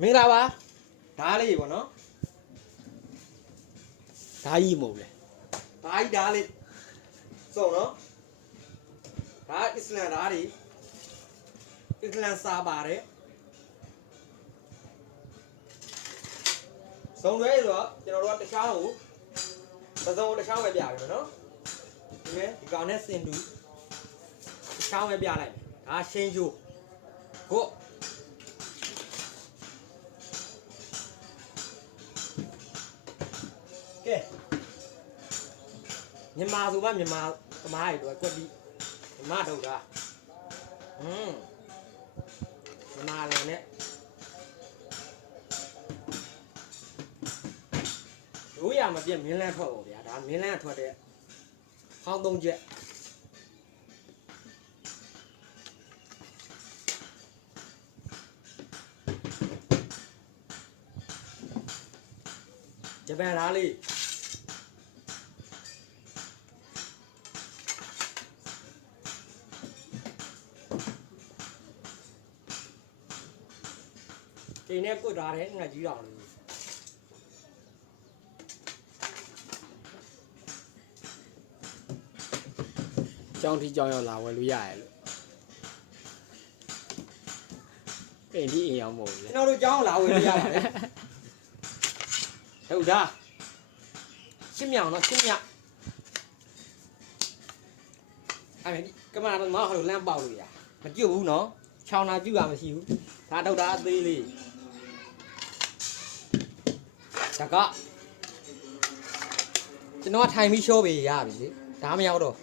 မင်္ဂလာပါဓားလေးပေါ့နော်ဓားကြီးမဟုတ်လေဓားကြီးဓားလေးစုံနော်ဓားအစ္စလမ်ဓားတွေအစ္စလမ်စာပါတယ်စုံတွဲဆိုတော့ကျွန်တော်တို့ကတခြားကိုပစုံတခြားပဲပြပြီနော်ဒီမဲ့ဒီကောင်နဲ့စင်တူတခြားပဲပြလိုက်ဒါရှင်းကျိုးကိုကဲမြန်မာဆိုမှမြန်မာသမားတွေတော့ကွက်ပြီးမြန်မာထုတ်တာမြန်မာလည်းနဲ့ရိုးရမပြည့်မင်းလန်းထွက်ပေါ့ဗျာဒါမင်းလန်းထွက်တဲ့ဟောင်းသုံးချက်ဂျပန်ဓားလေးဒီနေ့ကုတ်ထားတဲ့ငှက်ကြီးတော်လေးကြောင်းထီကြောင်းရောက်လာဝယ်လို့ရတယ်လို့အိမ်ဒီအိမ်ရောက်မဟုတ်ဘူးလေကျွန်တော်တို့ကြောင်းလာဝယ်လို့ရပါတယ်ဟုတ်ဒါရှင်းမြောင်တော့ရှင်းမြောင်အဲ့ဒီကမ္ဘာတော့မဟုတ်လို့လမ်းပေါက်လို့ရမကြွဘူးနော်ချောင်းတာကြွတာမရှိဘူးဒါတော့ဒါအသေးလေးဒါကကျွန်တော်ထိုင်ပြီးရှိုးပေးရပြီလေဒါမရောက်တော့